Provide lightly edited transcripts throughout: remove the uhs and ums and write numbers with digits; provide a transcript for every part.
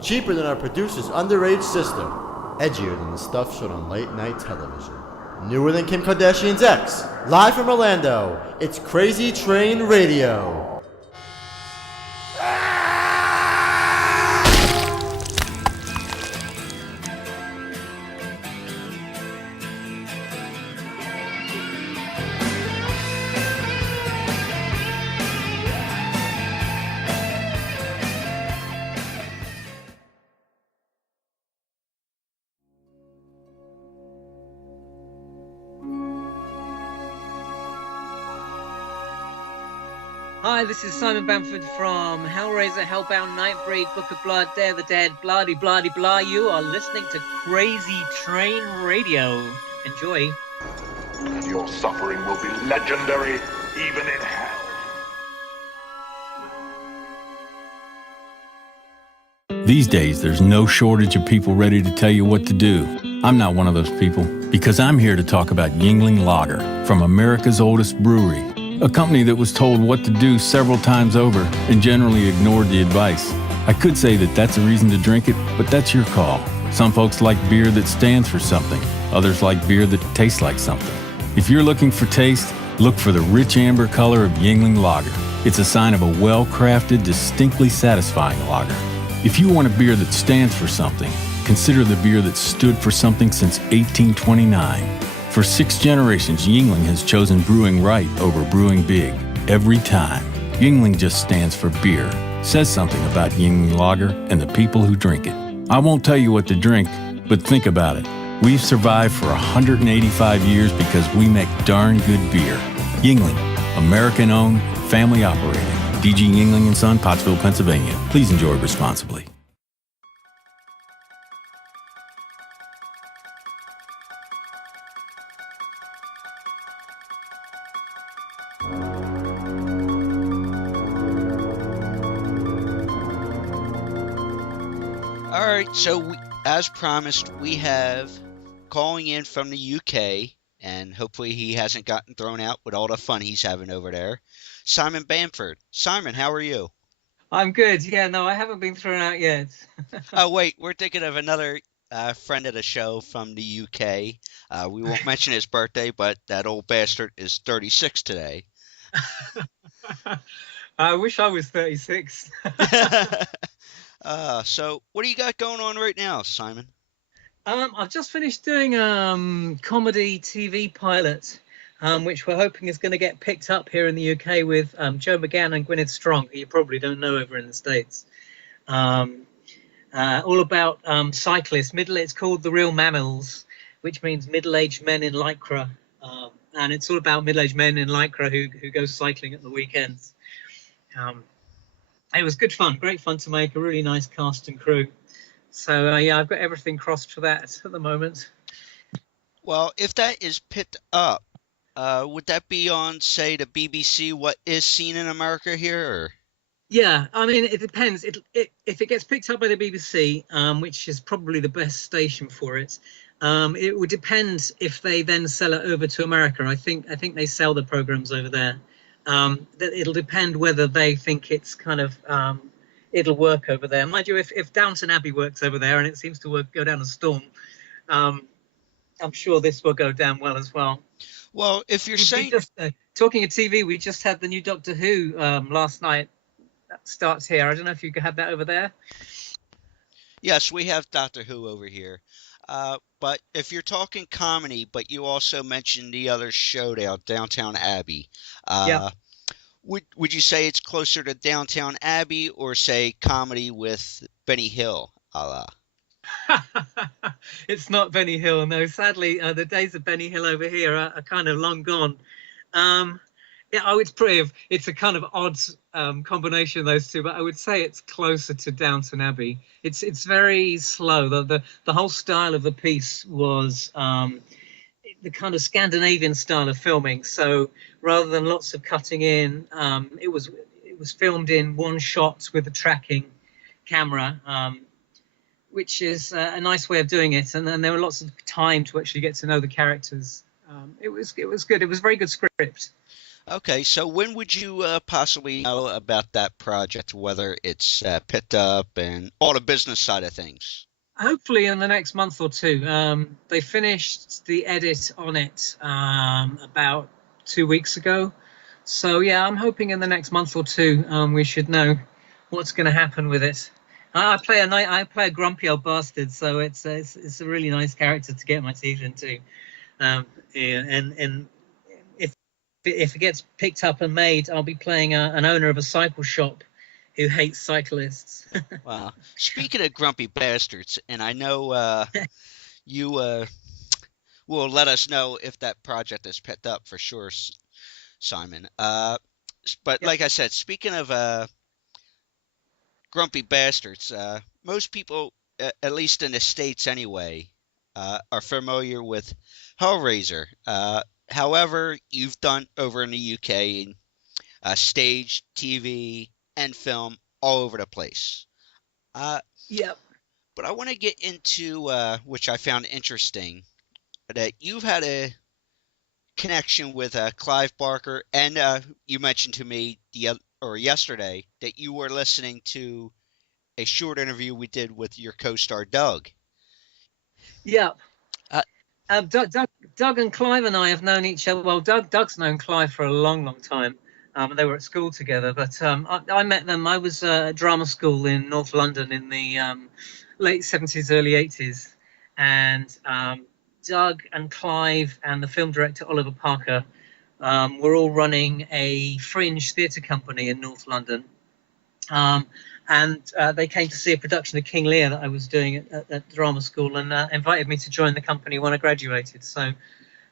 Cheaper than our producer's underage sister. Edgier than the stuff shown on late night television. Newer than Kim Kardashian's ex. Live from Orlando, it's Crazy Train Radio. Hi, this is Simon Bamford from Hellraiser, Hellbound, Nightbreed, Book of Blood, Day of the Dead, blah-de-blah-de-blah. You are listening to Crazy Train Radio. Enjoy. Your suffering will be legendary, even in hell. These days, there's no shortage of people ready to tell you what to do. I'm not one of those people, because I'm here to talk about Yuengling Lager from America's oldest brewery. A company that was told what to do several times over and generally ignored the advice. I could say that that's a reason to drink it, but that's your call. Some folks like beer that stands for something. Others like beer that tastes like something. If you're looking for taste, look for the rich amber color of Yuengling Lager. It's a sign of a well-crafted, distinctly satisfying lager. If you want a beer that stands for something, consider the beer that stood for something since 1829. For 6 generations, Yuengling has chosen brewing right over brewing big, every time. Yuengling just stands for beer, says something about Yuengling Lager and the people who drink it. I won't tell you what to drink, but think about it. We've survived for 185 years because we make darn good beer. Yuengling, American-owned, family-operated. DG Yuengling & Son, Pottsville, Pennsylvania. Please enjoy responsibly. All right, so as promised, we have calling in from the UK, and hopefully he hasn't gotten thrown out with all the fun he's having over there, Simon Bamford. Simon, how are you? I'm good. Yeah, no, I haven't been thrown out yet. Oh, wait, we're thinking of another friend of the show from the UK. We won't mention his birthday, but that old bastard is 36 today. I wish I was 36. So what do you got going on right now, Simon? I've just finished doing comedy TV pilot, which we're hoping is going to get picked up here in the UK with Joe McGann and Gwyneth Strong, who you probably don't know over in the States. All about cyclists. It's called The Real Mammals, which means middle-aged men in Lycra. And it's all about middle-aged men in Lycra who go cycling at the weekends. It was good fun, great fun to make, a really nice cast and crew. So, yeah, I've got everything crossed for that at the moment. Well, if that is picked up, would that be on, say, the BBC, What Is Seen in America here? Or? Yeah, I mean, it depends. If it gets picked up by the BBC, which is probably the best station for it, it would depend if they then sell it over to America. I think they sell the programs over there. That it'll depend whether they think it's kind of it'll work over there. Mind you, if Downton Abbey works over there and it seems to go down a storm, I'm sure this will go down well as well. Well, if you're saying talking of TV, we just had the new Doctor Who last night. That starts here. I don't know if you had that over there. Yes, we have Doctor Who over here. But if you're talking comedy, but you also mentioned the other show now, Downton Abbey, yeah. Would you say it's closer to Downton Abbey or say comedy with Benny Hill? It's not Benny Hill, no. Sadly, the days of Benny Hill over here are kind of long gone. Yeah, I would prove it's a kind of odd combination of those two, but I would say it's closer to Downton Abbey. It's very slow. The whole style of the piece was the kind of Scandinavian style of filming. So rather than lots of cutting in, it was filmed in one shot with a tracking camera, which is a nice way of doing it. And then there were lots of time to actually get to know the characters. It was good. It was a very good script. Okay, so when would you possibly know about that project, whether it's picked up and all the business side of things? Hopefully in the next month or two. They finished the edit on it about 2 weeks ago. So yeah, I'm hoping in the next month or two we should know what's going to happen with it. I play a grumpy old bastard, so it's a really nice character to get my teeth into. Yeah, and if it gets picked up and made, I'll be playing an owner of a cycle shop who hates cyclists. Wow. Speaking of grumpy bastards, and I know you will let us know if that project is picked up for sure, Simon. But Yep. like I said, speaking of grumpy bastards, most people, at least in the States anyway, are familiar with Hellraiser. However, you've done over in the UK stage, TV, and film all over the place. Uh, Yep. but I want to get into which I found interesting, that you've had a connection with Clive Barker, and you mentioned to me yesterday that you were listening to a short interview we did with your co-star Doug. Yep. Uh, Doug and Clive and I have known each other. Well, Doug's known Clive for a long, long time. They were at school together, but I met them. I was at drama school in North London in the late 70s, early 80s, and Doug and Clive and the film director Oliver Parker were all running a fringe theatre company in North London. And they came to see a production of King Lear that I was doing at drama school, and invited me to join the company when I graduated. So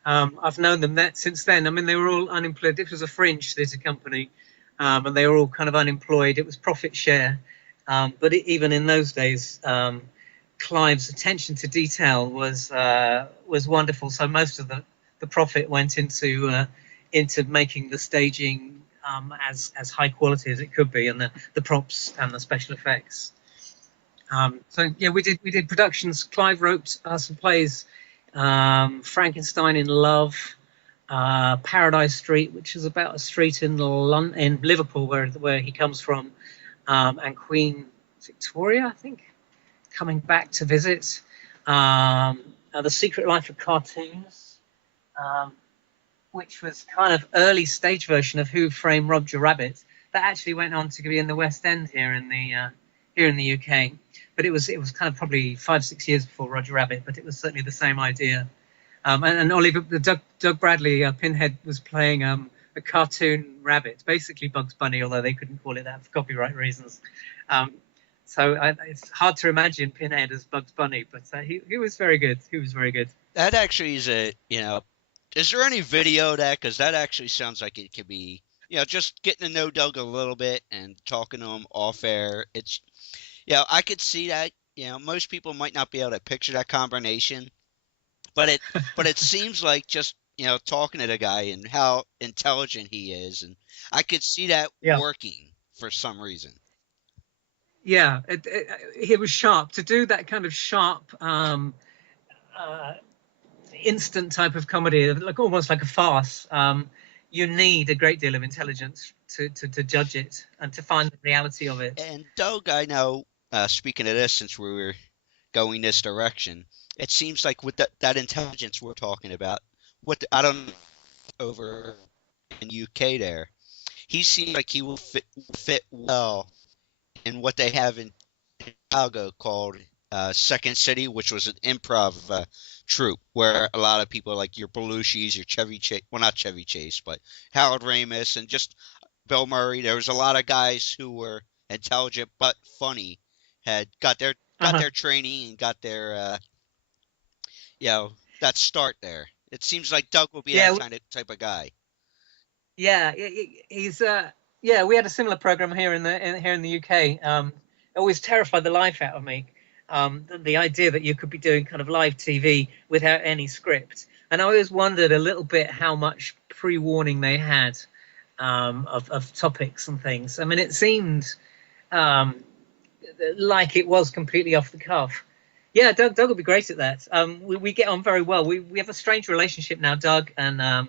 I've known them since then. I mean, they were all unemployed. This was a fringe theatre company, and they were all kind of unemployed. It was profit share, but even in those days, Clive's attention to detail was wonderful. So most of the profit went into making the staging as high quality as it could be, and the props and the special effects. So yeah, we did productions. Clive wrote some plays, Frankenstein in Love, Paradise Street, which is about a street in Liverpool where he comes from, and Queen Victoria, I think, coming back to visit. The Secret Life of Cartoons, which was kind of early stage version of Who Framed Roger Rabbit, that actually went on to be in the West End here in the UK. But it was kind of probably 5-6 years before Roger Rabbit, but it was certainly the same idea. And Doug Bradley, Pinhead, was playing a cartoon rabbit, basically Bugs Bunny, although they couldn't call it that for copyright reasons. So it's hard to imagine Pinhead as Bugs Bunny, but he was very good. He was very good. That actually is is there any video of that? Because that actually sounds like it could be, just getting to know Doug a little bit and talking to him off air. It's, I could see that. Most people might not be able to picture that combination, but it seems like just, talking to the guy and how intelligent he is, and I could see that working for some reason. Yeah, it was sharp. To do that kind of sharp, instant type of comedy, like almost like a farce, you need a great deal of intelligence to judge it and to find the reality of it. And Doug, I know, speaking of this, since we were going this direction, it seems like with that intelligence we're talking about, I don't know, over in UK there, he seems like he will fit well in what they have in Chicago called Second City, which was an improv troupe where a lot of people like your Belushis, your Chevy Chase, well, not Chevy Chase, but Harold Ramis and just Bill Murray. There was a lot of guys who were intelligent but funny, had got their training and got their that start there. It seems like Doug will be that type of guy. Yeah, he's we had a similar program here in the UK. It always terrified the life out of me. The idea that you could be doing kind of live TV without any script. And I always wondered a little bit how much pre-warning they had of topics and things. I mean, it seemed like it was completely off the cuff. Yeah, Doug will be great at that. We get on very well. We have a strange relationship now, Doug, and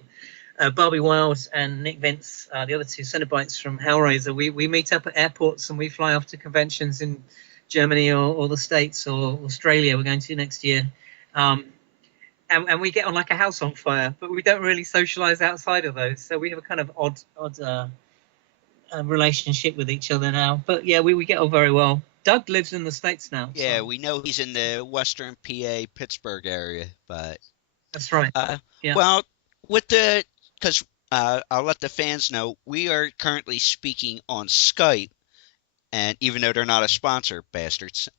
Barbie Wild and Nick Vince, the other two Cenobites from Hellraiser, we meet up at airports and we fly off to conventions in Germany or the States or Australia. We're going to next year. And we get on like a house on fire, but we don't really socialize outside of those. So we have a kind of odd relationship with each other now. But yeah, we get on very well. Doug lives in the States now. Yeah, so. we know he's in the Western PA, Pittsburgh area, but That's right. Yeah. Well, because I'll let the fans know, we are currently speaking on Skype, and even though they're not a sponsor, bastards,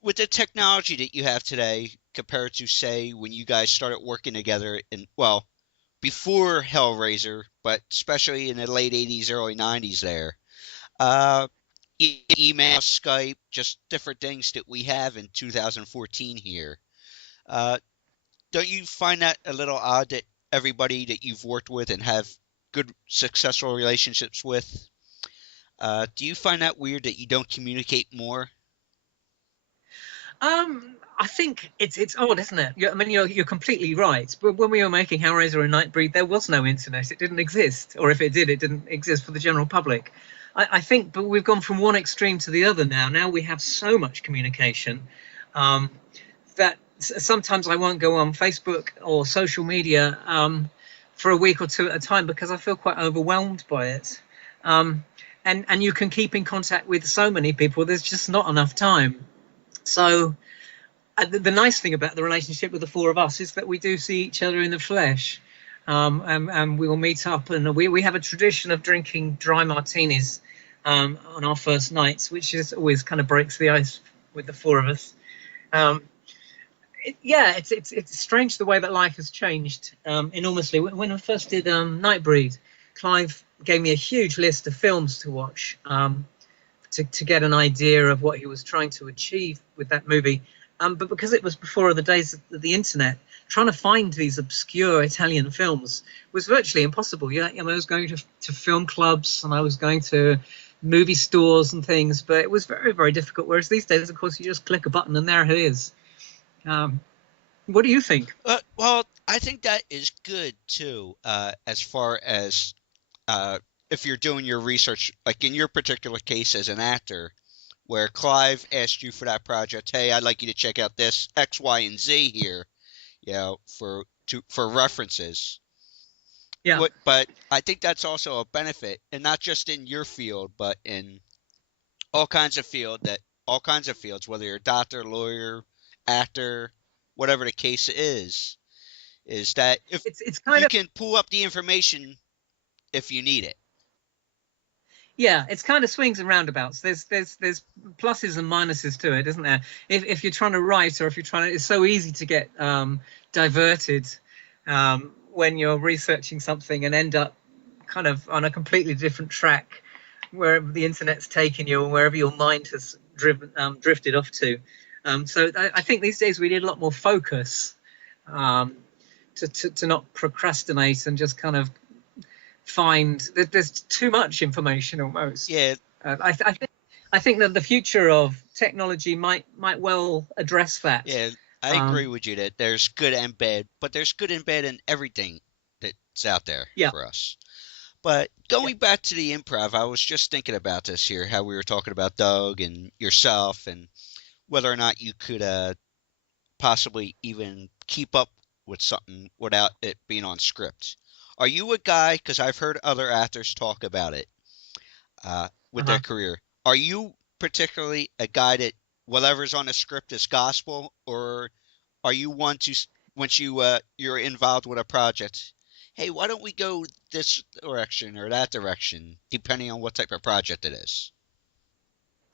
with the technology that you have today compared to, say, when you guys started working together before Hellraiser, but especially in the late 80s, early 90s there, email, Skype, just different things that we have in 2014 here. Don't you find that a little odd that everybody that you've worked with and have good, successful relationships with, do you find that weird that you don't communicate more? I think it's odd, isn't it? I mean, you're completely right. But when we were making Hellraiser and Nightbreed, there was no internet. It didn't exist, or if it did, it didn't exist for the general public. I think, but we've gone from one extreme to the other now. Now we have so much communication that sometimes I won't go on Facebook or social media for a week or two at a time because I feel quite overwhelmed by it. And you can keep in contact with so many people. There's just not enough time. So the nice thing about the relationship with the four of us is that we do see each other in the flesh, and we will meet up. And we have a tradition of drinking dry martinis on our first nights, which is always kind of breaks the ice with the four of us. It's strange the way that life has changed enormously. When I first did Nightbreed, Clive gave me a huge list of films to watch. To get an idea of what he was trying to achieve with that movie. But because it was before the days of the internet, trying to find these obscure Italian films was virtually impossible. Yeah, I was going to film clubs and I was going to movie stores and things, but it was very, very difficult. Whereas these days, of course, you just click a button and there it is. What do you think? Well, I think that is good, too, as far as if you're doing your research, like in your particular case as an actor, where Clive asked you for that project, hey, I'd like you to check out this X, Y, and Z here, for references. Yeah. But I think that's also a benefit, and not just in your field, but in all kinds of fields, whether you're a doctor, lawyer, actor, whatever the case is that if it's kind you of, can pull up the information if you need it. Yeah, it's kind of swings and roundabouts. There's pluses and minuses to it, isn't there? If you're trying to write, or if you're trying to, it's so easy to get diverted when you're researching something and end up kind of on a completely different track wherever the internet's taken you or wherever your mind has drifted off to. So I think these days we need a lot more focus to not procrastinate and just kind of find that there's too much information almost. Yeah. I think that the future of technology might well address that. Yeah, I agree with you that there's good and bad, but there's good and bad in everything that's out there for us. But going back to the improv, I was just thinking about this here, how we were talking about Doug and yourself and whether or not you could possibly even keep up with something without it being on script. Are you a guy, because I've heard other actors talk about it with their career, are you particularly a guy that whatever's on the script is gospel, or are you one to, once you're involved with a project, hey, why don't we go this direction or that direction, depending on what type of project it is?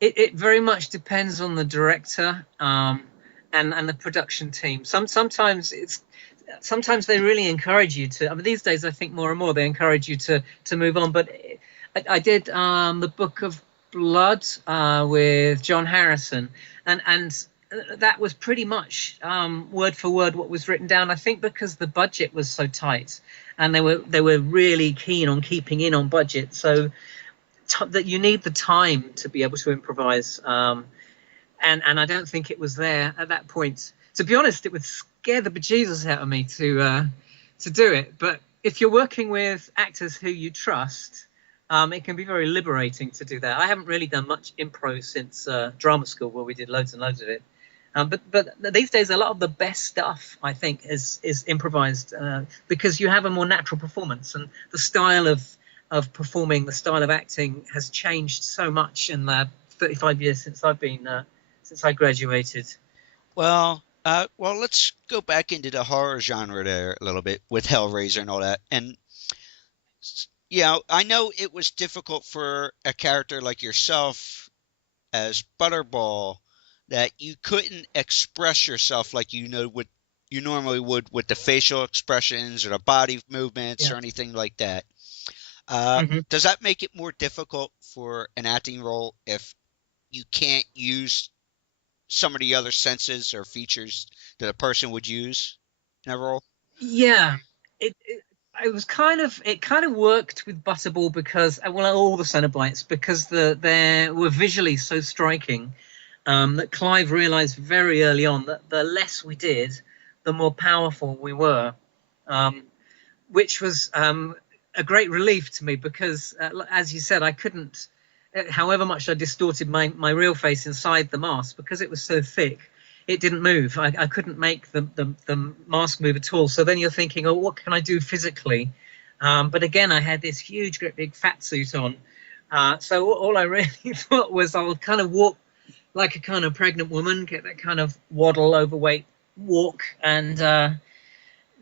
It very much depends on the director and the production team. Sometimes they really encourage you to. I mean, these days I think more and more they encourage you to move on. But I did the Book of Blood with John Harrison, and that was pretty much word for word what was written down. I think because the budget was so tight, and they were really keen on keeping in on budget, so that you need the time to be able to improvise. And I don't think it was there at that point. to be honest, it would scare the bejesus out of me to do it. But if you're working with actors who you trust, it can be very liberating to do that. I haven't really done much improv since drama school, where we did loads and loads of it. But these days, a lot of the best stuff, I think, is improvised because you have a more natural performance, and the style of performing, the style of acting has changed so much in the 35 years since I graduated. Well, let's go back into the horror genre there a little bit with Hellraiser and all that. And I know it was difficult for a character like yourself as Butterball, that you couldn't express yourself like what you normally would with the facial expressions or the body movements or anything like that. Does that make it more difficult for an acting role if you can't use some of the other senses or features that a person would use in a role? Yeah, it kind of worked with Butterball because all the Cenobites, because they were visually so striking that Clive realized very early on that the less we did, the more powerful we were, which was a great relief to me because, as you said, I couldn't, however much I distorted my real face inside the mask, because it was so thick, it didn't move. I couldn't make the mask move at all. So then you're thinking, oh, what can I do physically? But again, I had this huge, great big fat suit on. So all I really thought was I'll kind of walk like a kind of pregnant woman, get that kind of waddle, overweight walk. And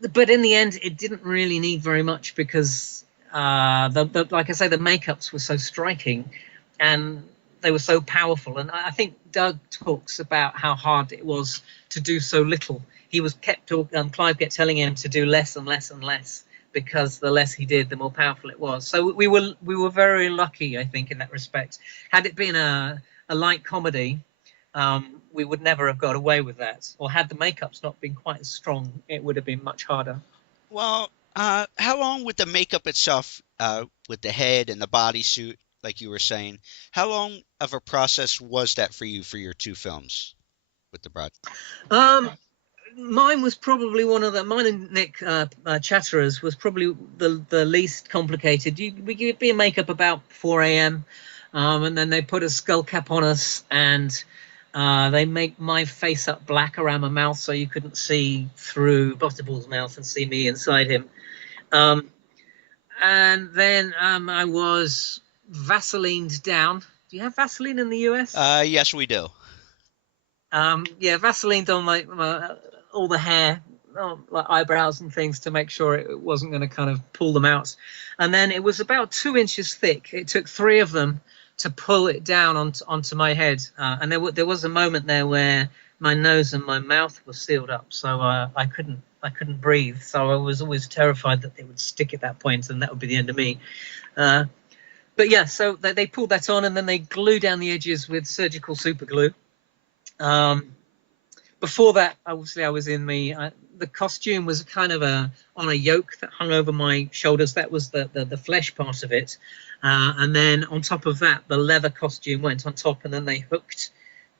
but in the end, it didn't really need very much because, like I say, the makeups were so striking and they were so powerful. And I think Doug talks about how hard it was to do so little. Clive kept telling him to do less and less and less, because the less he did, the more powerful it was. So we were very lucky, I think, in that respect. Had it been a light comedy, we would never have got away with that. Or had the makeups not been quite as strong, it would have been much harder. Well, how long with the makeup itself, with the head and the bodysuit, like you were saying, how long of a process was that for you for your two films with the broad? Mine was probably mine and Nick Chatterer's was probably the least complicated. We could be in makeup about 4 a.m. And then they put a skull cap on us, and they make my face up black around my mouth so you couldn't see through Butterball's mouth and see me inside him. And then I was Vaselined down. Do you have Vaseline in the US? Yes, we do. Vaselined on my all the hair, like eyebrows and things, to make sure it wasn't going to kind of pull them out. And then it was about 2 inches thick. It took 3 of them to pull it down onto my head. And there was a moment there where my nose and my mouth were sealed up, so I couldn't breathe. So I was always terrified that they would stick at that point and that would be the end of me. But yeah, so they pulled that on, and then they glued down the edges with surgical super glue. Before that, obviously, I was in the costume was kind of on a yoke that hung over my shoulders. That was the flesh part of it. And then on top of that, the leather costume went on top, and then they hooked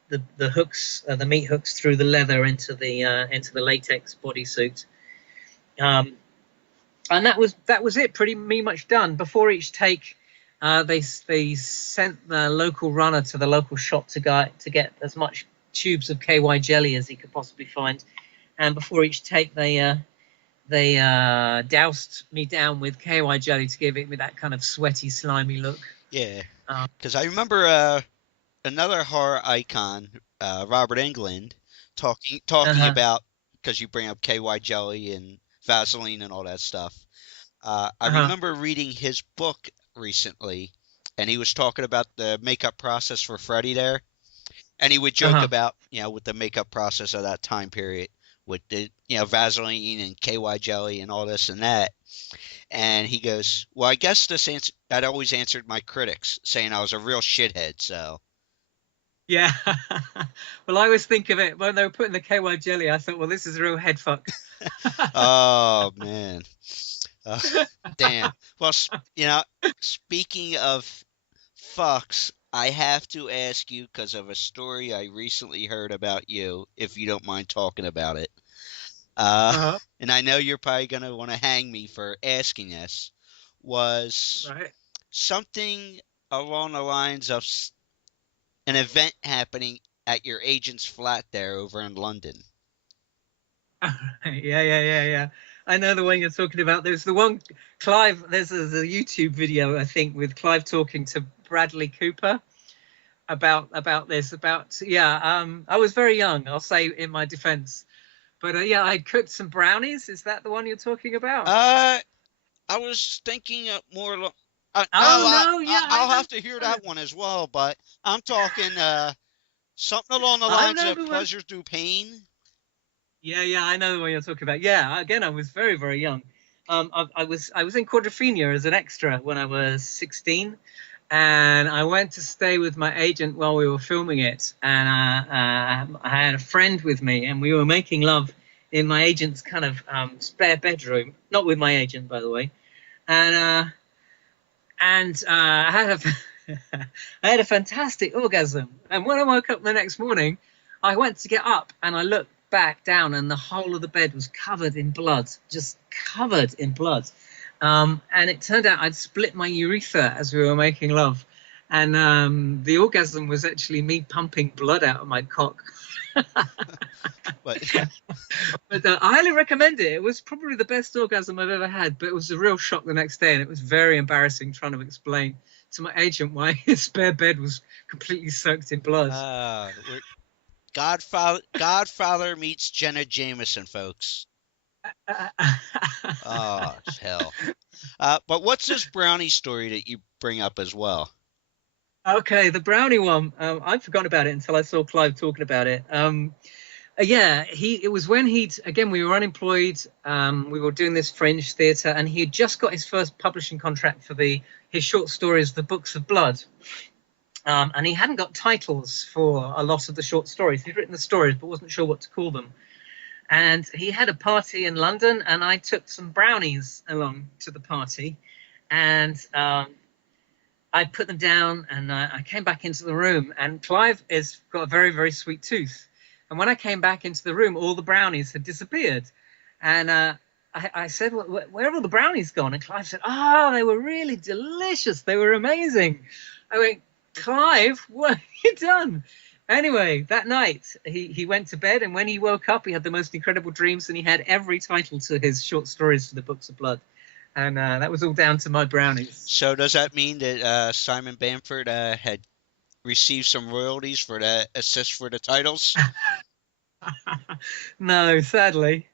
the hooks, the meat hooks, through the leather into the latex bodysuit. And that was it, pretty much done. Before each take, they sent the local runner to the local shop to get as much tubes of KY jelly as he could possibly find, and before each take they doused me down with KY jelly to give it me that kind of sweaty, slimy look. Yeah, because I remember another horror icon, Robert Englund, talking about, because you bring up KY jelly and Vaseline and all that stuff. I remember reading his book recently, and he was talking about the makeup process for Freddy there. And he would joke about, with the makeup process of that time period with the, Vaseline and KY jelly and all this and that. And he goes, well, I guess that always answered my critics, saying I was a real shithead, so. Yeah. Well, I always think of it, when they were putting the KY jelly, I thought, well, this is a real head fuck. Oh, man. Damn. Well, speaking of fucks, I have to ask you because of a story I recently heard about you, if you don't mind talking about it. Uh-huh. And I know you're probably going to want to hang me for asking this. Was Right. something along the lines of an event happening at your agent's flat there over in London? Yeah. I know the one you're talking about. There's the one Clive. There's a YouTube video I think with Clive talking to Bradley Cooper about this. About yeah. I was very young. I'll say in my defence, but yeah, I cooked some brownies. Is that the one you're talking about? I was thinking more. Oh no, yeah, I'll have to hear that one as well. But I'm talking something along the I lines know of the one. pleasure through pain. Yeah, I know the one you're talking about. Yeah, again, I was very, very young. I was in Quadrophenia as an extra when I was 16, and I went to stay with my agent while we were filming it. And I had a friend with me, and we were making love in my agent's kind of spare bedroom, not with my agent, by the way. And I had I had a fantastic orgasm. And when I woke up the next morning, I went to get up and I looked back down, and the whole of the bed was covered in blood, just covered in blood. And it turned out I'd split my urethra as we were making love. And the orgasm was actually me pumping blood out of my cock. But But I highly recommend it. It was probably the best orgasm I've ever had, but it was a real shock the next day, and it was very embarrassing trying to explain to my agent why his spare bed was completely soaked in blood. Godfather meets Jenna Jameson, folks. Oh hell! But what's this brownie story that you bring up as well? Okay, the brownie one. I'd forgotten about it until I saw Clive talking about it. Yeah, it was when we were unemployed. We were doing this fringe theatre, and he had just got his first publishing contract for his short stories, The Books of Blood. And he hadn't got titles for a lot of the short stories. He'd written the stories, but wasn't sure what to call them. And he had a party in London, and I took some brownies along to the party, and I put them down, and I came back into the room, and Clive has got a very, very sweet tooth. And when I came back into the room, all the brownies had disappeared. And I said, where have all the brownies gone? And Clive said, they were really delicious. They were amazing. I went, Clive, what have you done? Anyway, that night, he went to bed, and when he woke up, he had the most incredible dreams, and he had every title to his short stories for the Books of Blood. And that was all down to my brownies. So does that mean that Simon Bamford had received some royalties for the assist for the titles? No, sadly.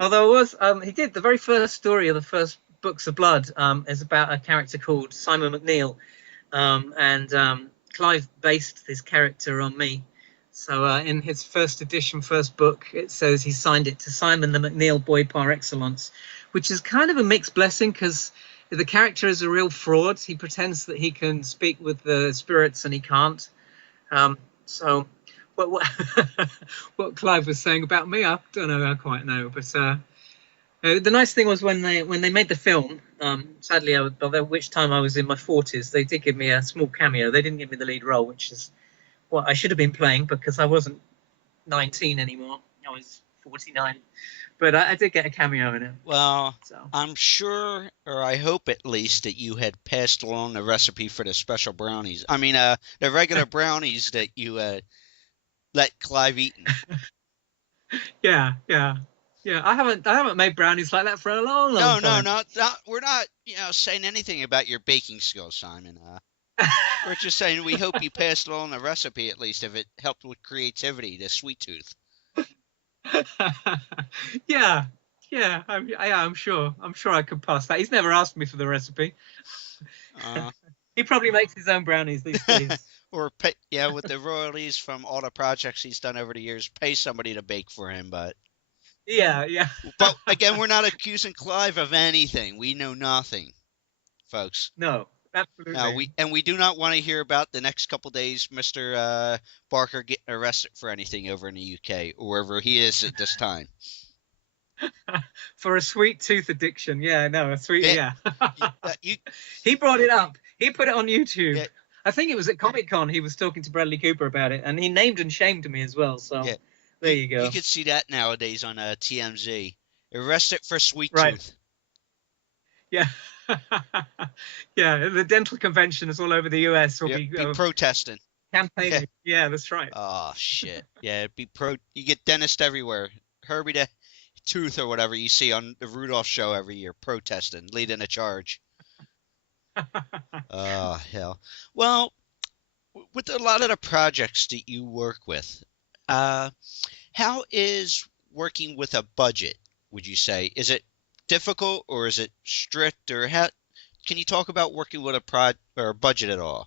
Although he did the very first story of the first Books of Blood is about a character called Simon McNeill, and Clive based this character on me. So in his first edition, first book, it says he signed it to Simon the McNeill boy par excellence, which is kind of a mixed blessing because the character is a real fraud. He pretends that he can speak with the spirits and he can't. So what Clive was saying about me, I don't know, I quite know. But the nice thing was when they made the film, sadly, by which time I was in my 40s, they did give me a small cameo. They didn't give me the lead role, which is what I should have been playing because I wasn't 19 anymore. I was 49. But I did get a cameo in it. Well, so. I'm sure, or I hope at least, that you had passed along the recipe for the special brownies. I mean, the regular brownies that you let Clive eat. Yeah. I haven't made brownies like that for a long time. No, we're not, saying anything about your baking skills, Simon. We're just saying we hope you passed along the recipe at least if it helped with creativity, the sweet tooth. Yeah, I'm sure I could pass that. He's never asked me for the recipe. He probably makes his own brownies these days. Or with the royalties from all the projects he's done over the years, pay somebody to bake for him. But yeah. But again, we're not accusing Clive of anything. We know nothing, folks. No, absolutely. No, we do not want to hear about the next couple days, Mr. Barker getting arrested for anything over in the UK or wherever he is at this time. For a sweet tooth addiction, yeah. He He brought it up. He put it on YouTube. Yeah. I think it was at Comic-Con he was talking to Bradley Cooper about it, and he named and shamed me as well. So Yeah. there you go. You could see that nowadays on TMZ. Arrested for sweet Right. tooth. Yeah. Yeah, the dental conventions all over the US will Yeah, be be protesting. campaigning. Yeah, that's right. Oh shit. Yeah, you get dentists everywhere. Herbie the Tooth or whatever you see on the Rudolph show every year protesting, leading a charge. Oh hell. Well, with a lot of the projects that you work with, how is working with a budget, would you say? Is it difficult or is it strict, or can you talk about working with a budget at all?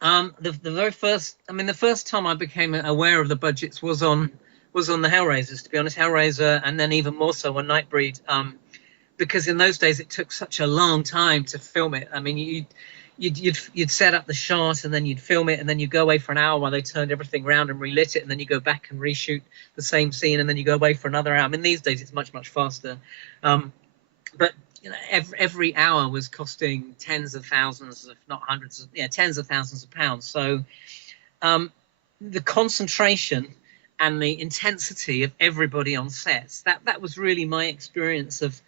The very first, I mean, the first time I became aware of the budgets was on the Hellraisers, to be honest, Hellraiser, and then even more so on Nightbreed, because in those days it took such a long time to film it. I mean, you'd set up the shot and then you'd film it and then you go away for an hour while they turned everything around and relit it, and then you go back and reshoot the same scene and then you go away for another hour. I mean, these days it's much faster, but you know, every hour was costing tens of thousands, if not hundreds, tens of thousands of pounds. So the concentration and the intensity of everybody on sets, that was really my experience of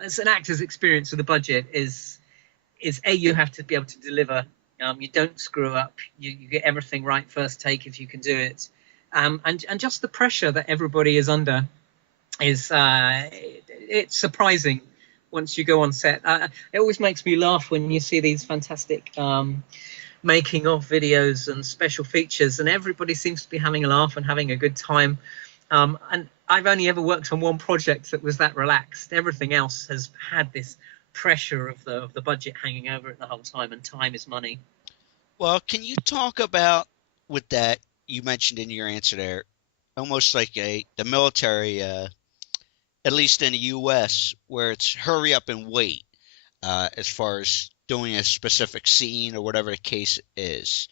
as an actor's experience with the budget is you have to be able to deliver. You don't screw up. You get everything right first take if you can do it. And just the pressure that everybody is under is it's surprising once you go on set. It always makes me laugh when you see these fantastic making of videos and special features, and everybody seems to be having a laugh and having a good time. And I've only ever worked on one project that was that relaxed. Everything else has had this pressure of the budget hanging over it the whole time, and time is money. Well, can you talk about, with that, you mentioned in your answer there, almost like the military, at least in the U.S., where it's hurry up and wait, as far as doing a specific scene or whatever the case is.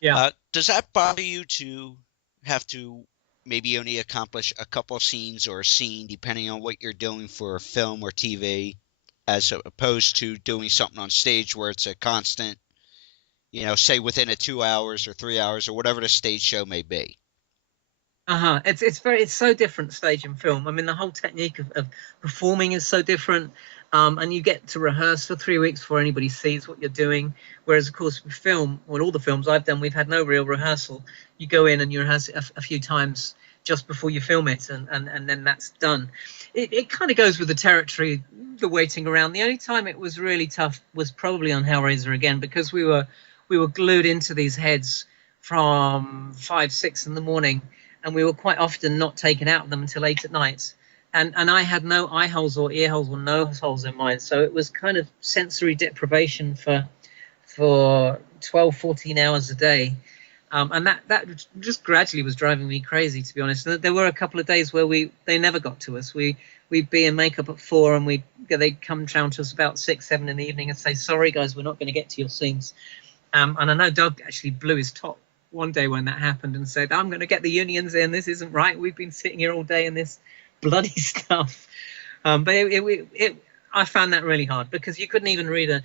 Yeah. Does that bother you to have to maybe only accomplish a couple scenes or a scene, depending on what you're doing for film or TV, as opposed to doing something on stage where it's a constant, say within 2 hours or 3 hours or whatever the stage show may be? It's so different stage and film. I mean, the whole technique of performing is so different, and you get to rehearse for 3 weeks before anybody sees what you're doing. Whereas, of course, with film, well, all the films I've done, we've had no real rehearsal. You go in and you rehearse it a few times just before you film it, and then that's done. It kind of goes with the territory, the waiting around. The only time it was really tough was probably on Hellraiser again, because we were glued into these heads from 5, 6 in the morning, and we were quite often not taken out of them until 8 at night. And I had no eye holes or ear holes or nose holes in mine, so it was kind of sensory deprivation for 12, 14 hours a day. And that just gradually was driving me crazy, to be honest. There were a couple of days where they never got to us. We'd be in makeup at 4, and they'd come down to us about 6, 7 in the evening and say, "Sorry guys, we're not going to get to your scenes." And I know Doug actually blew his top one day when that happened and said, "I'm going to get the unions in. This isn't right. We've been sitting here all day in this bloody stuff." But I found that really hard, because you couldn't even read a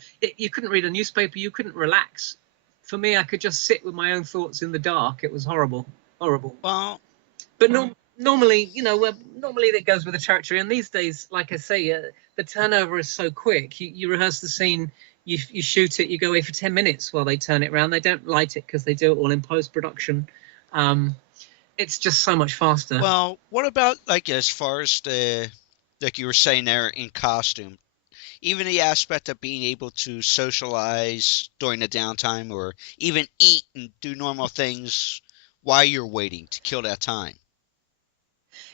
newspaper. You couldn't relax. For me, I could just sit with my own thoughts in the dark. It was horrible. Well, but normally that goes with the territory. And these days, like I say, the turnover is so quick. You rehearse the scene, you shoot it, you go away for 10 minutes while they turn it around. They don't light it because they do it all in post-production. It's just so much faster. Well, what about, like, as far as like you were saying there, in costume, even the aspect of being able to socialize during the downtime, or even eat and do normal things while you're waiting to kill that time?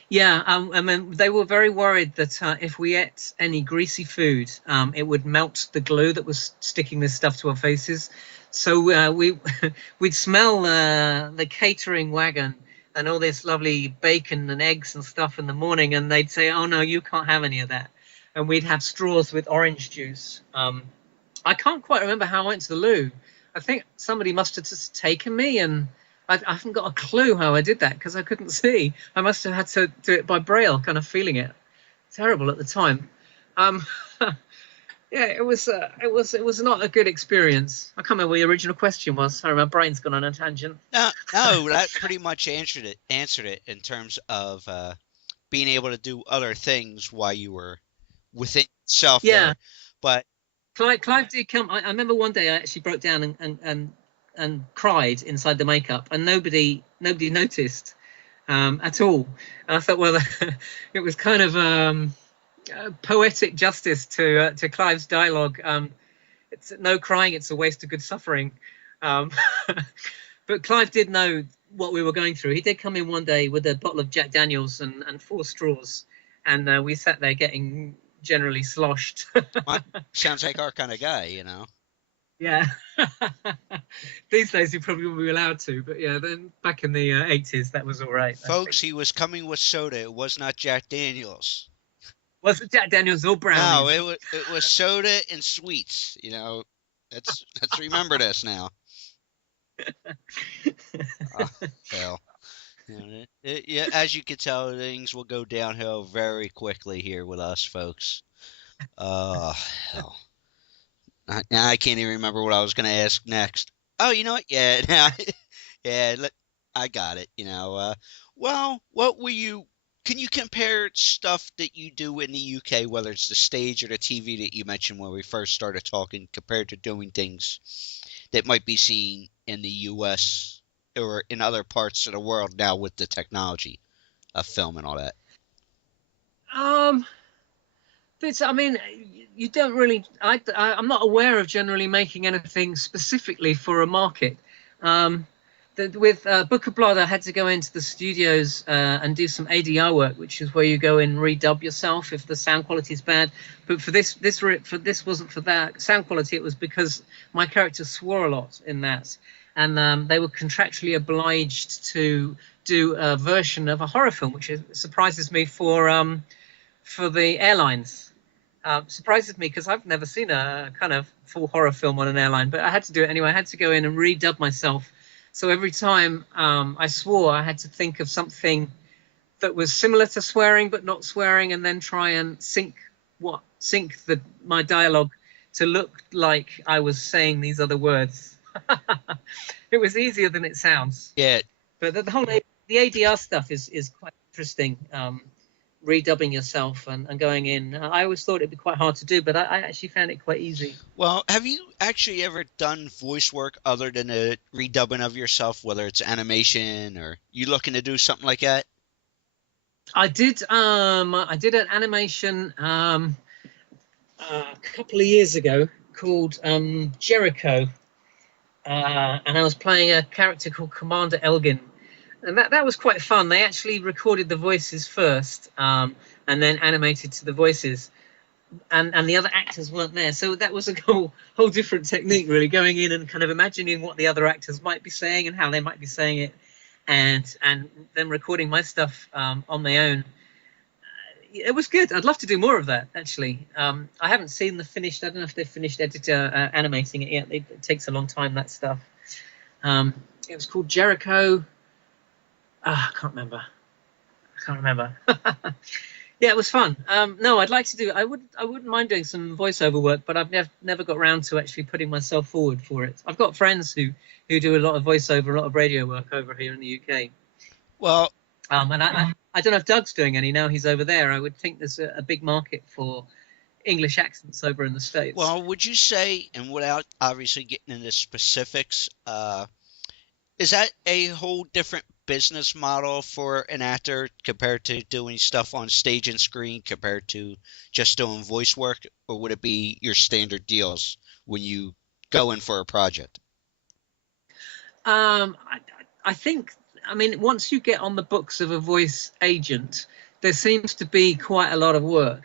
Yeah, I mean, they were very worried that if we ate any greasy food, it would melt the glue that was sticking this stuff to our faces. So we'd smell the catering wagon and all this lovely bacon and eggs and stuff in the morning, and they'd say, "Oh no, you can't have any of that." And we'd have straws with orange juice. I can't quite remember how I went to the loo. I think somebody must have just taken me, and I haven't got a clue how I did that, because I couldn't see. I must have had to do it by braille, kind of feeling it. Terrible at the time. Yeah, it was not a good experience. I can't remember what the original question was. Sorry, my brain's gone on a tangent. No, that pretty much answered it in terms of being able to do other things while you were within yourself Yeah, there. But Clive did come. I remember one day I actually broke down and cried inside the makeup, and nobody noticed at all. And I thought, well, it was kind of poetic justice to Clive's dialogue. It's no crying; it's a waste of good suffering. Um, but Clive did know what we were going through. He did come in one day with a bottle of Jack Daniels and 4 straws, and we sat there getting generally sloshed. sounds like our kind of guy, you know. Yeah. These days he probably wouldn't be allowed to, but yeah, then back in the 80s that was all right. Folks, he was coming with soda. It was not Jack Daniels. Was it Jack Daniels or No, brownies? it was soda and sweets. You know, let's remember this now. Hell. You know, yeah, as you can tell, things will go downhill very quickly here with us, folks. Hell. Now I can't even remember what I was going to ask next. Oh, you know what? Yeah, now, yeah, I got it. You know, well, what were you? Can you compare stuff that you do in the UK, whether it's the stage or the TV that you mentioned when we first started talking, compared to doing things that might be seen in the US or in other parts of the world now with the technology of film and all that? I mean, you don't really. I'm not aware of generally making anything specifically for a market. With Book of Blood, I had to go into the studios and do some ADR work, which is where you go and redub yourself if the sound quality is bad. But for this wasn't for that sound quality. It was because my character swore a lot in that, and they were contractually obliged to do a version of a horror film, which surprises me for the airlines. Surprises me because I've never seen a kind of full horror film on an airline, but I had to do it anyway. I had to go in and redub myself. So every time I swore, I had to think of something that was similar to swearing but not swearing, and then try and sync my dialogue to look like I was saying these other words. It was easier than it sounds. Yeah. But the whole ADR stuff is quite interesting. Redubbing yourself and going in. I always thought it'd be quite hard to do, but I actually found it quite easy. Well, have you actually ever done voice work other than a redubbing of yourself, whether it's animation or you looking to do something like that? I did an animation a couple of years ago called Jericho, and I was playing a character called Commander Elgin. And that was quite fun. They actually recorded the voices first, and then animated to the voices, and the other actors weren't there. So that was a whole different technique, really, going in and kind of imagining what the other actors might be saying and how they might be saying it, and then recording my stuff on my own. It was good. I'd love to do more of that, actually. I haven't seen the finished. I don't know if they've finished animating it yet. It takes a long time, that stuff. It was called Jericho. I can't remember. Yeah, it was fun. No, I'd like to do. I wouldn't mind doing some voiceover work, but I've never got around to actually putting myself forward for it. I've got friends who do a lot of voiceover, a lot of radio work over here in the UK. Well, and I don't know if Doug's doing any now. He's over there. I would think there's a big market for English accents over in the States. well, would you say, and without obviously getting into specifics, is that a whole different business model for an actor compared to doing stuff on stage and screen compared to just doing voice work, or would it be your standard deals when you go in for a project? I think, I mean, once you get on the books of a voice agent, there seems to be quite a lot of work.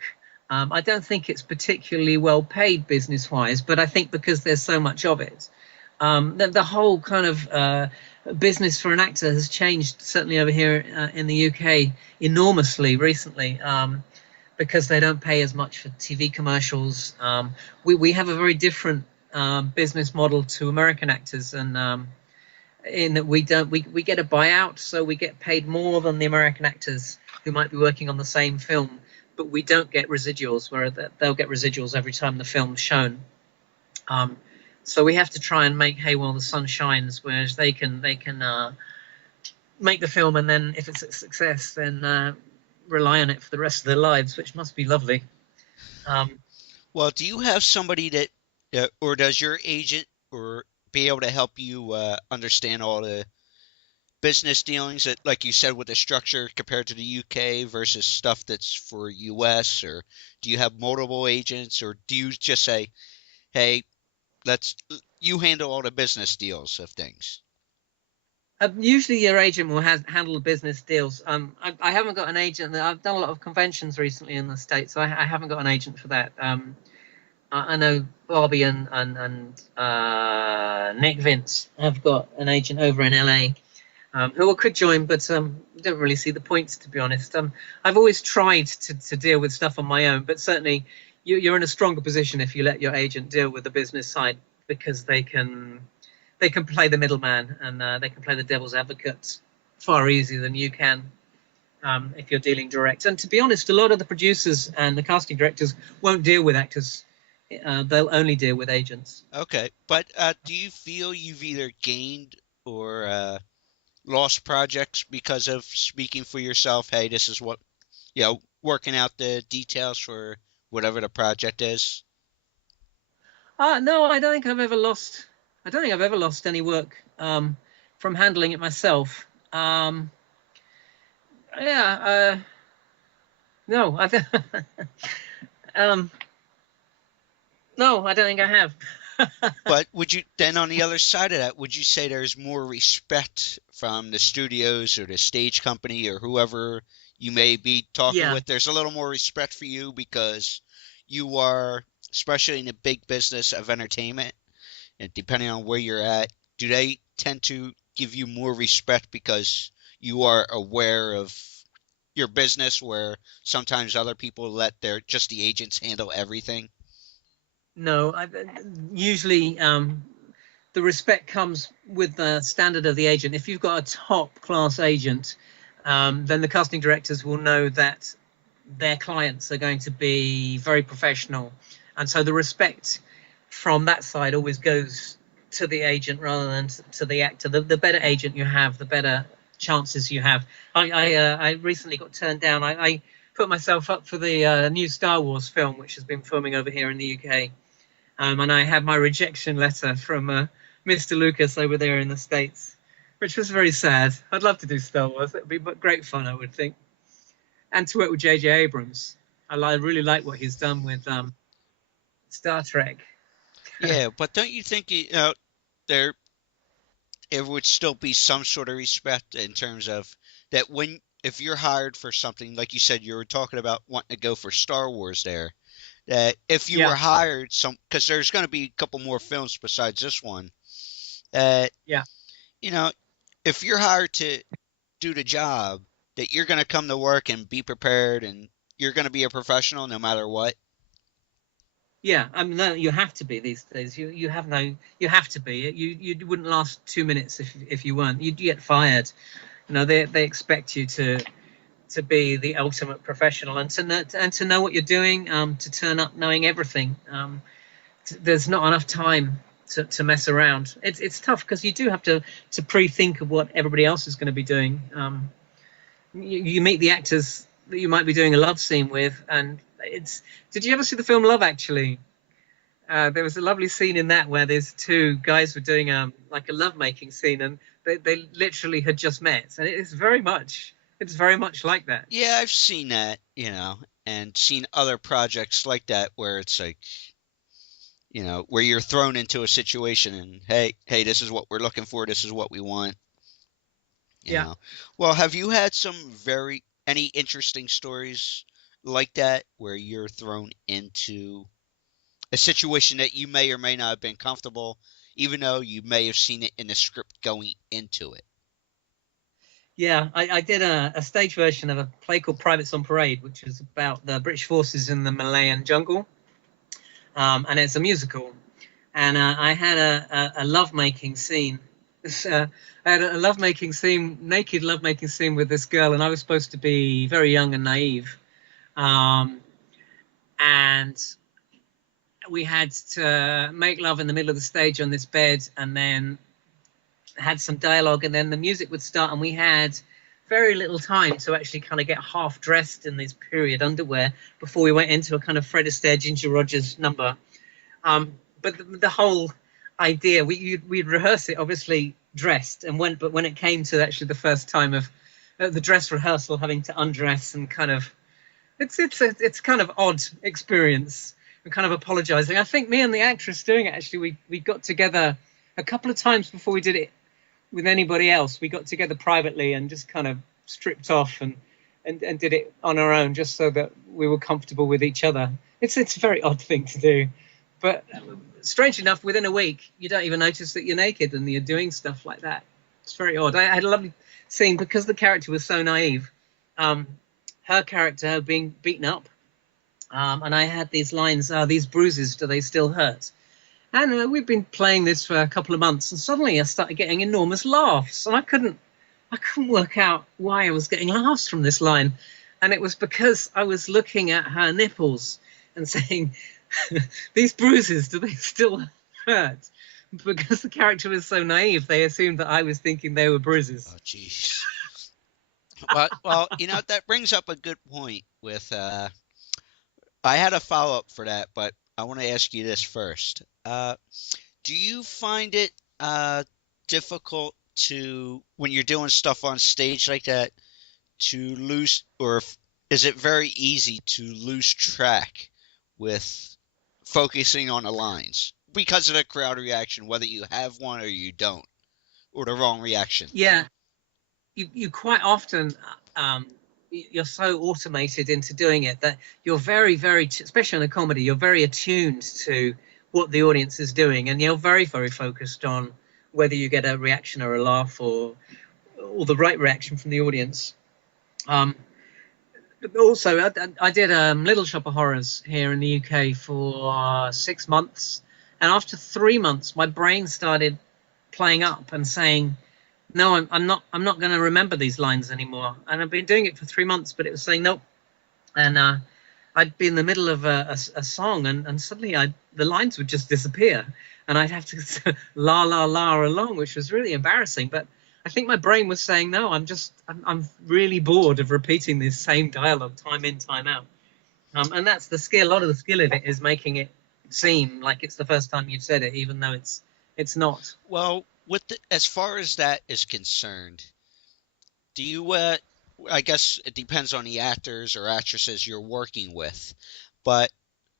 I don't think it's particularly well paid business-wise, but I think because there's so much of it, the whole kind of business for an actor has changed, certainly over here in the UK, enormously recently, because they don't pay as much for TV commercials. We have a very different business model to American actors, and in that we get a buyout, so we get paid more than the American actors who might be working on the same film, but we don't get residuals, where they'll get residuals every time the film's shown. So we have to try and make hay while the sun shines, whereas they can make the film, and then if it's a success, then rely on it for the rest of their lives, which must be lovely. Well, do you have somebody that, or does your agent or be able to help you understand all the business dealings that, like you said, with the structure compared to the UK versus stuff that's for US, or do you have multiple agents, or do you just say, hey, you handle all the business deals of things? Usually your agent will handle the business deals. I haven't got an agent. I've done a lot of conventions recently in the States, so I haven't got an agent for that. I know Bobby and Nick Vince have got an agent over in LA, who could join, but don't really see the points, to be honest. I've always tried to deal with stuff on my own, but certainly you're in a stronger position if you let your agent deal with the business side, because they can play the middleman, and they can play the devil's advocate far easier than you can if you're dealing direct. And to be honest, a lot of the producers and the casting directors won't deal with actors. They'll only deal with agents. Okay, but do you feel you've either gained or lost projects because of speaking for yourself? Hey, this is what, working out the details for whatever the project is? No, I don't think I've ever lost. I don't think I've ever lost any work from handling it myself. No, no, I don't think I have. But would you then, on the other side of that, would you say there's more respect from the studios or the stage company or whoever you may be talking with? There's a little more respect for you because you are, especially in the big business of entertainment, and depending on where you're at, do they tend to give you more respect because you are aware of your business, where sometimes other people let just the agents handle everything? No, usually the respect comes with the standard of the agent. If you've got a top class agent, then the casting directors will know that their clients are going to be very professional, and so the respect from that side always goes to the agent rather than to the actor. The better agent you have, the better chances you have. I recently got turned down. I put myself up for the new Star Wars film, which has been filming over here in the UK. And I had my rejection letter from Mr. Lucas over there in the States, which was very sad. I'd love to do Star Wars. It would be great fun, I would think. And to work with J.J. Abrams. I really like what he's done with Star Trek. Yeah, but don't you think there would still be some sort of respect in terms of that if you're hired for something, like you said, you were talking about wanting to go for Star Wars there, that if you were hired because there's going to be a couple more films besides this one, if you're hired to do the job, that you're going to come to work and be prepared and you're going to be a professional no matter what. Yeah, I mean, no, you have to be these days. You have to be. You wouldn't last 2 minutes if you weren't. You'd get fired. They expect you to be the ultimate professional and to know what you're doing, to turn up knowing everything. There's not enough time to mess around. It's tough because you do have to pre-think of what everybody else is going to be doing. You meet the actors that you might be doing a love scene with, and did you ever see the film Love Actually? There was a lovely scene in that where there's two guys were doing like a lovemaking scene, and they literally had just met, and it's very much like that. Yeah, I've seen that, and seen other projects like that where it's like, where you're thrown into a situation and hey, this is what we're looking for, this is what we want. You know. Well, have you had any interesting stories like that where you're thrown into a situation that you may or may not have been comfortable, even though you may have seen it in the script going into it? Yeah, I did a stage version of a play called Privates on Parade, which is about the British forces in the Malayan jungle, and it's a musical. And I had a lovemaking scene. I had a lovemaking scene, naked lovemaking scene with this girl, and I was supposed to be very young and naive. And we had to make love in the middle of the stage on this bed, and then had some dialogue, and then the music would start, and we had very little time to actually kind of get half dressed in these period underwear before we went into a kind of Fred Astaire, Ginger Rogers number. But the whole idea, we'd rehearse it obviously dressed, but when it came to actually the first time of the dress rehearsal, having to undress and kind of, it's kind of odd experience and kind of apologizing. I think me and the actress doing it, actually, we got together a couple of times before we did it with anybody else. We got together privately and just kind of stripped off and did it on our own, just so that we were comfortable with each other. It's a very odd thing to do, but strange enough, within a week you don't even notice that you're naked and you're doing stuff like that. It's very odd. I had a lovely scene because the character was so naive. Her character being beaten up, and I had these lines, these bruises, do they still hurt? And we've been playing this for a couple of months, and suddenly I started getting enormous laughs, and I couldn't work out why I was getting laughs from this line. And it was because I was looking at her nipples and saying, these bruises, do they still hurt? Because the character was so naive, they assumed that I was thinking they were bruises. Oh, jeez. well, that brings up a good point with, I had a follow-up for that, but I want to ask you this first. Do you find it difficult when you're doing stuff on stage like that, to lose, or is it very easy to lose track with focusing on the lines because of the crowd reaction, whether you have one or you don't, or the wrong reaction? Yeah, you quite often, you're so automated into doing it that you're very, very, especially in a comedy, you're very attuned to what the audience is doing, and you're very, very focused on whether you get a reaction or a laugh or the right reaction from the audience. Also, I did Little Shop of Horrors here in the UK for 6 months, and after 3 months my brain started playing up and saying, no, I'm not going to remember these lines anymore. And I've been doing it for 3 months, but it was saying nope. And I'd be in the middle of a song, and suddenly the lines would just disappear, and I'd have to la la la along, which was really embarrassing. But I think my brain was saying, no, I'm really bored of repeating this same dialogue time in, time out. And that's the skill. A lot of the skill of it is making it seem like it's the first time you've said it, even though it's not. Well, as far as that is concerned, do you, I guess it depends on the actors or actresses you're working with, but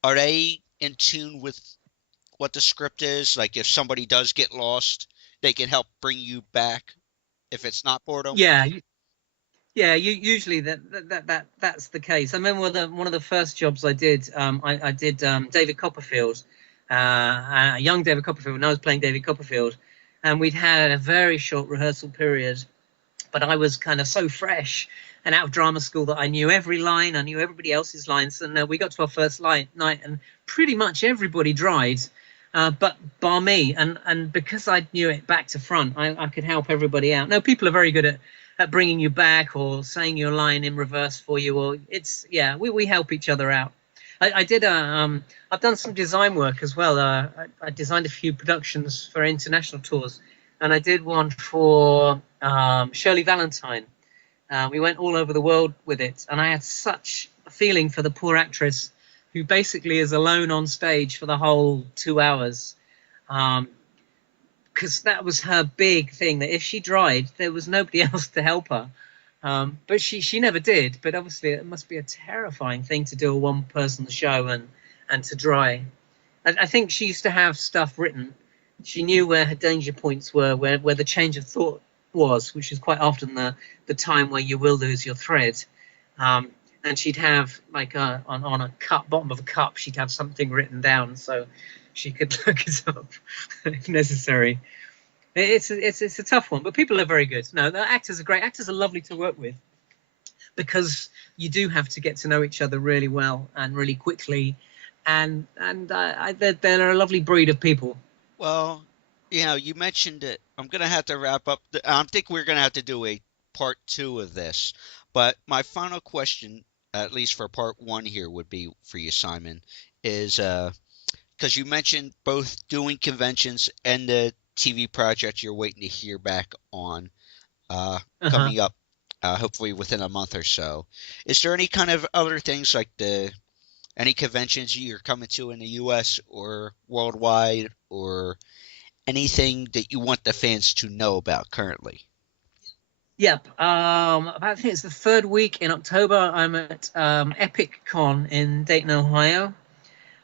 are they in tune with what the script is? Like, if somebody does get lost, they can help bring you back if it's not boredom? Yeah. Usually that's the case. I remember one of the first jobs I did. I did David Copperfield, a young David Copperfield, when I was playing David Copperfield, and we'd had a very short rehearsal period, but I was kind of so fresh and out of drama school that I knew every line, I knew everybody else's lines, and we got to our first night, and pretty much everybody dried, but bar me, and because I knew it back to front, I could help everybody out. No, people are very good at bringing you back or saying your line in reverse for you, or we help each other out. I've done some design work as well. I designed a few productions for international tours, and I did one for Shirley Valentine. We went all over the world with it, and I had such a feeling for the poor actress who basically is alone on stage for the whole 2 hours, because that was her big thing, that if she dried, there was nobody else to help her. But she never did. But obviously it must be a terrifying thing to do a one-person show and to dry. I think she used to have stuff written. She knew where her danger points were, where the change of thought was, which is quite often the time where you will lose your thread. And she'd have, like, on a cup, bottom of a cup, she'd have something written down so she could look it up if necessary. It's a tough one, but people are very good. No, the actors are great. Actors are lovely to work with, because you do have to get to know each other really well and really quickly, and they're a lovely breed of people. Well, you mentioned it. I'm going to have to wrap up. I think we're going to have to do a part 2 of this. But my final question at least for part one here, would be for you, Simon, is because you mentioned both doing conventions and the TV project you're waiting to hear back on coming up, hopefully within a month or so. Is there any kind of other things like any conventions you're coming to in the U.S. or worldwide, or anything that you want the fans to know about currently? Yep. I think it's the third week in October. I'm at Epic Con in Dayton, Ohio.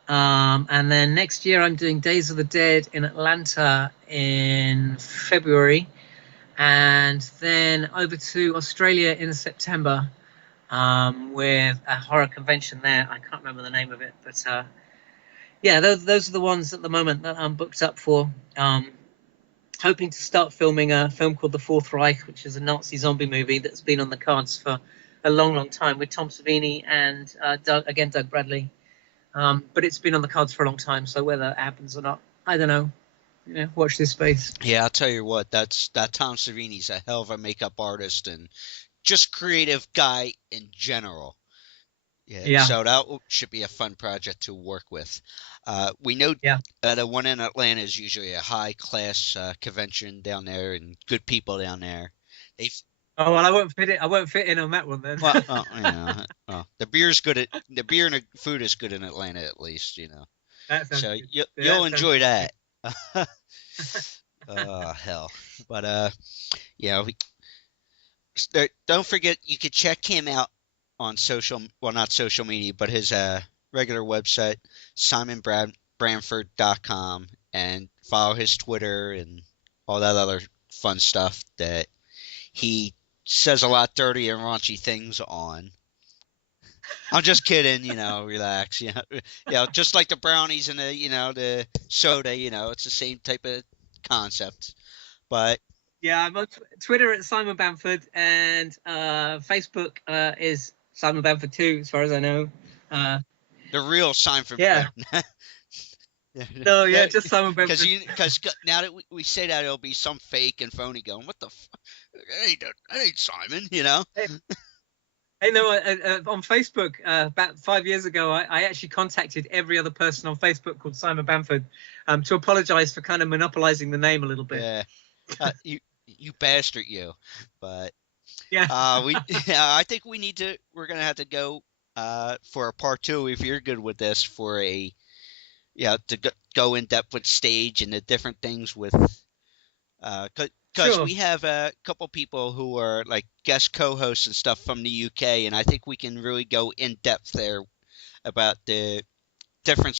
And then next year I'm doing Days of the Dead in Atlanta in February. And then over to Australia in September with a horror convention there. I can't remember the name of it, but yeah, those are the ones at the moment that I'm booked up for. Hoping to start filming a film called The Fourth Reich, which is a Nazi zombie movie that's been on the cards for a long, long time with Tom Savini and Doug Bradley. But it's been on the cards for a long time, so whether it happens or not, I don't know. Watch this space. Yeah, I'll tell you what, that Tom Savini's a hell of a makeup artist and just creative guy in general. Yeah. So that should be a fun project to work with. We know the one in Atlanta is usually a high-class convention down there and good people down there. Oh well, I won't fit in on that one then. Well, the beer and the food is good in Atlanta, at least, So you'll enjoy that. Oh hell! But don't forget you could check him out on not social media, but his regular website, simonbramford.com, and follow his Twitter and all that other fun stuff that he says a lot dirty and raunchy things on. I'm just kidding, relax, just like the brownies and the soda, it's the same type of concept. But yeah, I'm on Twitter at Simon Bamford, and Facebook is Simon Bamford 2, as far as I know. The real Simon Bamford. No, just Simon Bamford. Because now that we say that, it'll be some fake and phony going, what the that ain't Simon, Hey, no, on Facebook, about 5 years ago, I actually contacted every other person on Facebook called Simon Bamford to apologize for kind of monopolizing the name a little bit. Yeah, you bastard, you. But yeah, I think we're gonna have to go for a part 2 if you're good with this for to go in depth with stage and the different things with because we have a couple people who are like guest co-hosts and stuff from the UK, and I think we can really go in depth there about the difference